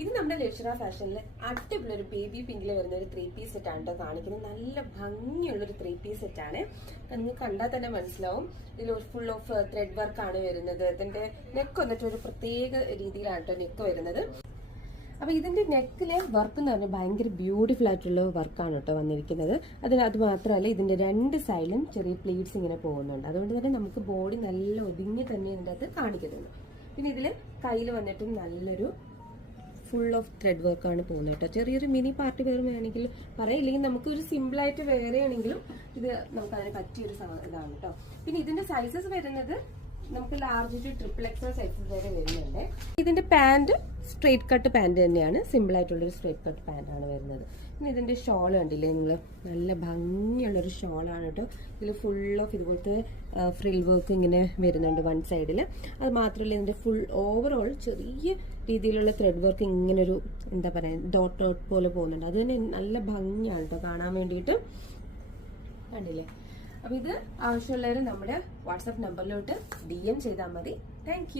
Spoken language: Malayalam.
ഇത് നമ്മുടെ ലക്ഷറ ഫാഷനിൽ അടിപൊളി ഒരു ബേബി പിങ്കിൽ വരുന്ന ഒരു 3 പീസ് സെറ്റ് ആണ് കേട്ടോ കാണിക്കുന്നത്. നല്ല ഭംഗിയുള്ള ഒരു 3 പീസ് സെറ്റ് ആണ്. നിങ്ങൾക്ക് കണ്ടാൽ തന്നെ മനസ്സിലാവും. ഇതിൽ ഫുൾ ഓഫ് ത്രെഡ് വർക്ക് ആണ് വരുന്നത്. ഇതിന്റെ നെക്ക് വന്നിട്ട് ഒരു പ്രത്യേക രീതിയിലാണ് കേട്ടോ നെക്ക് വരുന്നത്. അപ്പൊ ഇതിന്റെ നെക്കിലെ വർക്ക് എന്ന് പറഞ്ഞാൽ ഭയങ്കര ബ്യൂട്ടിഫുൾ ആയിട്ടുള്ള വർക്കാണ് കേട്ടോ വന്നിരിക്കുന്നത്. അത് മാത്രമല്ല ഇതിന്റെ 2 സൈഡിലും ചെറിയ പ്ലീറ്റ്സ് ഇങ്ങനെ പോകുന്നുണ്ട്. അതുകൊണ്ട് തന്നെ നമുക്ക് ബോഡി നല്ല ഒതുങ്ങി തന്നെ ഇതിന്റെ അകത്ത് കാണിക്കുന്നുണ്ട്. പിന്നെ ഇതില് കയ്യിൽ വന്നിട്ടും നല്ലൊരു ഫുൾ ഓഫ് ത്രെഡ് വർക്കാണ് പോകുന്നത് കേട്ടോ. ചെറിയൊരു മിനി പാർട്ടി വെയർ വേണമെങ്കിൽ പറയില്ലെങ്കിൽ നമുക്ക് ഒരു സിമ്പിൾ ആയിട്ട് വേറെ ആണെങ്കിലും ഇത് നമുക്ക് അതിന് പറ്റിയൊരു ഇതാണ് കേട്ടോ. പിന്നെ ഇതിന്റെ സൈസസ് വരുന്നത് നമുക്ക് ലാർജ് ടു XXL സൈസസ് വരെ വരുന്നുണ്ട്. ഇതിന്റെ പാന്റ് സ്ട്രേറ്റ് കട്ട് പാന്റ് തന്നെയാണ്. സിമ്പിൾ ആയിട്ടുള്ളൊരു സ്ട്രേറ്റ് കട്ട് പാന്റ് ആണ് വരുന്നത്. പിന്നെ ഇതിന്റെ ഷോൾ കണ്ടില്ലേ നിങ്ങൾ, നല്ല ഭംഗിയുള്ളൊരു ഷോളാണ് കേട്ടോ. ഇതിൽ ഫുൾ ഓഫ് ഇതുപോലത്തെ ഫ്രിൽ വർക്ക് ഇങ്ങനെ വരുന്നുണ്ട് വൺ സൈഡിൽ. അത് മാത്രമല്ല ഇതിന്റെ ഫുൾ ഓവറോൾ ചെറിയ രീതിയിലുള്ള ത്രെഡ് വർക്ക് ഇങ്ങനൊരു എന്താ പറയുക ഡോട്ട് ഡോട്ട് പോലെ പോകുന്നുണ്ട്. അത് തന്നെ നല്ല ഭംഗിയാണ് കേട്ടോ കാണാൻ വേണ്ടിയിട്ട്. കണ്ടില്ലേ? അപ്പൊ ഇത് ആവശ്യമുള്ളവർ നമ്മുടെ വാട്സാപ്പ് നമ്പറിലോട്ട് DM ചെയ്താൽ മതി. താങ്ക്